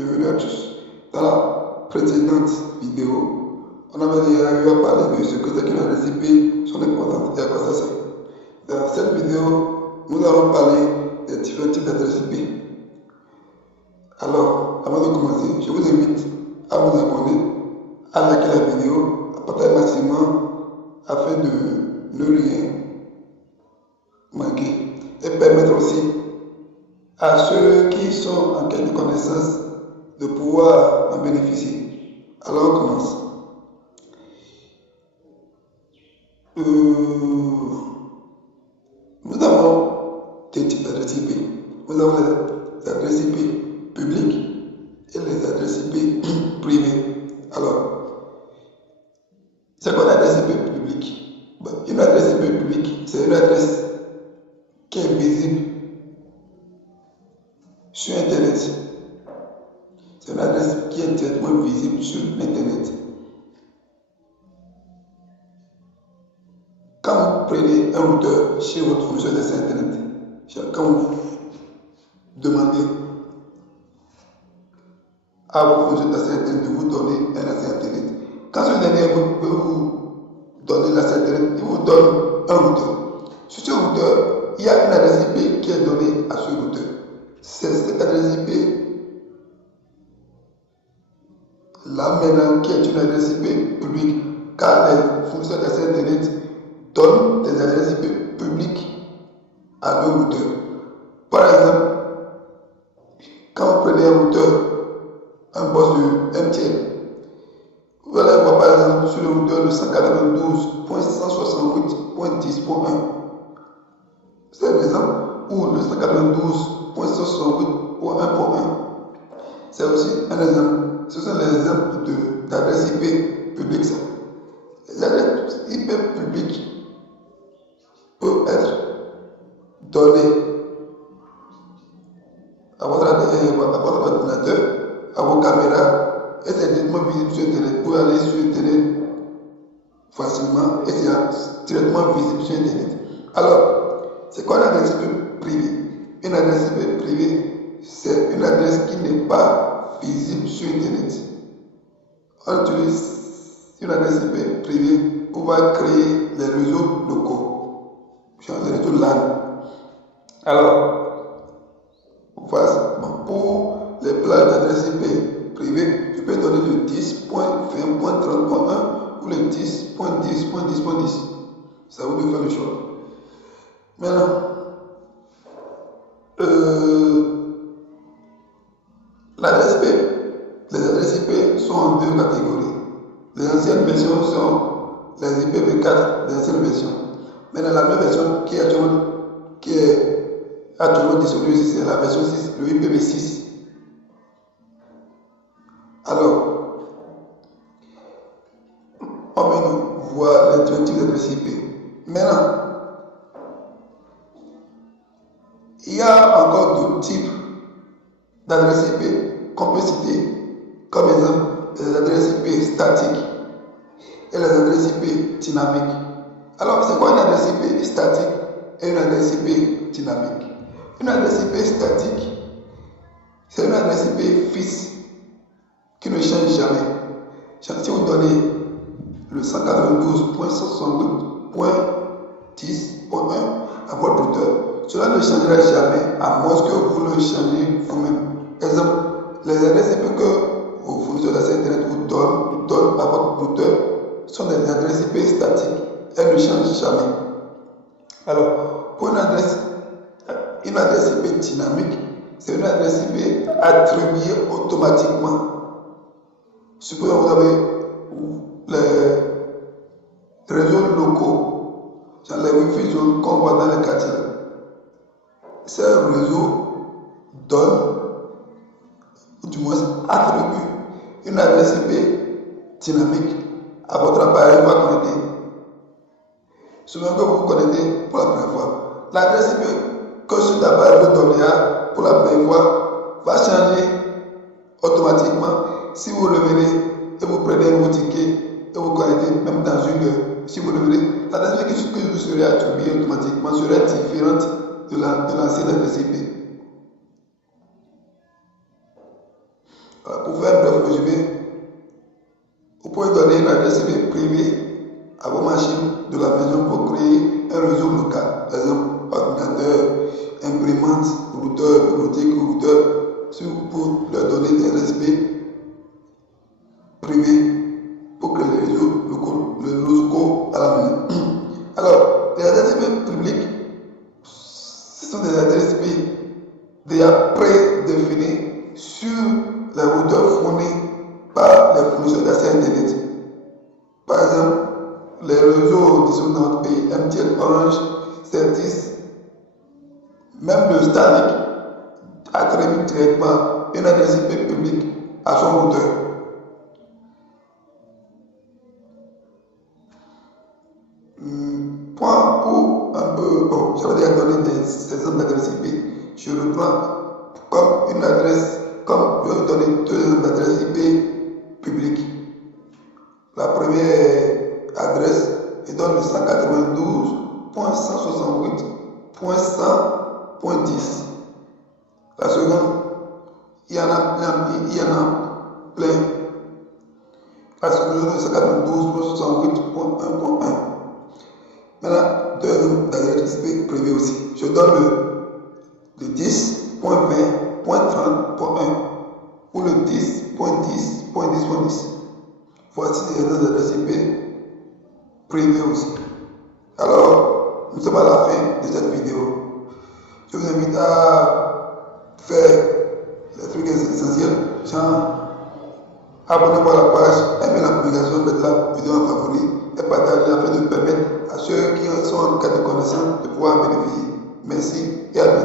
Bienvenue à tous. Dans la précédente vidéo, on avait eu à parler de ce que c'est qu'une adresse IP, son importance et à quoi ça sert. Dans cette vidéo, nous allons parler des différents types d'adresses IP. Alors, avant de commencer, je vous invite à vous abonner, à liker la vidéo, à partager maximum afin de ne rien manquer et permettre aussi à ceux qui sont en quête de connaissance de pouvoir en bénéficier. Alors on commence. Nous avons deux types d'adresses IP. Nous avons les adresses IP publiques et les adresses IP privées. Alors, c'est quoi une adresse IP publique? Une adresse IP publique, c'est une adresse qui est visible sur Internet. C'est une adresse qui est directement visible sur Internet. Quand vous prenez un routeur chez votre fournisseur d'accès Internet, quand vous demandez à votre fournisseur d'accès Internet de vous donner un accès Internet, quand ce dernier vous donne l'accès Internet, il vous donne un routeur. Sur ce routeur, il y a une adresse IP qui est donnée à ce routeur. C'est cette adresse IP là maintenant qui est une adresse IP publique, car les fournisseurs d'accès Internet donnent des adresses IP publiques à nos routeurs. Par exemple, quand vous prenez un routeur, un poste de MTN, vous allez voir par exemple sur le routeur de 192.168.10.1. C'est un exemple, ou le 192.168.1.1. C'est aussi un exemple. Ce sont les exemples d'adresses IP publiques. Les adresses IP publiques peuvent être données à votre ordinateur, à vos caméras, et c'est directement visible sur Internet. Vous pouvez aller sur Internet facilement et c'est directement visible sur Internet. Alors, c'est quoi une adresse IP privée? Une adresse IP privée, c'est une adresse qui n'est pas visible sur Internet. On utilise une adresse IP privée pour créer des réseaux locaux, des réseaux LAN. Alors, pour les plages d'adresse IP privée, je peux donner le 10.20.30.1 ou le 10.10.10.10. Ça vous de faire le choix. Maintenant, les adresses IP sont en deux catégories. Les anciennes versions sont les IPv4, les anciennes versions. Maintenant, la nouvelle version qui est actuellement disponible ici, c'est la version 6, le IPv6. Alors, on va voir les deux types d'adresses IP. Maintenant, il y a encore d'autres types d'adresses IP qu'on peut citer, comme exemple les adresses IP statiques et les adresses IP dynamiques. Alors, c'est quoi une adresse IP statique et une adresse IP dynamique? Une adresse IP statique, c'est une adresse IP fixe qui ne change jamais. Si vous donnez le 192.168.10.1 à votre routeur, cela ne changera jamais à moins que vous le changiez vous-même. Exemple, les adresses IP que vos fournisseurs d'accès Internet vous donnent à votre routeur sont des adresses IP statiques. Elles ne changent jamais. Alors, pour une adresse IP dynamique, c'est une adresse IP attribuée automatiquement. Supposons que vous avez les réseaux locaux, genre les Wi-Fi zones qu'on voit dans les quartiers. Ces réseaux donnent, ou du moins attribuent, une adresse IP dynamique à votre appareil connecté. Souvent que vous vous connectez pour la première fois, l'adresse IP que cet appareil vous donnera pour la première fois va changer automatiquement si vous revenez et vous prenez un nouveau ticket et vous connectez même dans une heure. Si vous revenez, l'adresse IP que vous serez attribuée automatiquement serait différente de l'ancienne adresse IP. ordinateur, imprimante, routeur, bureautique, routeur, pour leur donner des adresses IP privées pour que les réseaux locaux à la maison. Alors, les adresses IP publiques, ce sont des adresses IP déjà prédéfinies sur les routeurs fournis par les fournisseurs d'accès Internet. Par exemple, les réseaux qui sont dans notre pays, MTN, Orange, Certis, même le Starlink attribue directement une adresse IP publique à son routeur. Point pour un peu, bon, j'avais déjà donné des exemples d'adresse IP. Je reprends comme une adresse, comme je vais donner deux exemples d'adresse IP publique. La première adresse est dans le 192.168.100.10. La seconde, il y en a plein. La seconde est 192.168.1.1. Maintenant, deux adresses IP privées aussi. Je donne le 10.20.30.1 ou le 10.10.10.10. Voici des adresses IP privées aussi. Alors, nous sommes à la fin de cette vidéo. Je vous invite à faire les trucs essentiels, genre abonnez-vous à la page, aimez la publication, mettez la vidéo en favori et partagez afin de permettre à ceux qui sont en quête de connaissance de pouvoir bénéficier. Merci et à bientôt.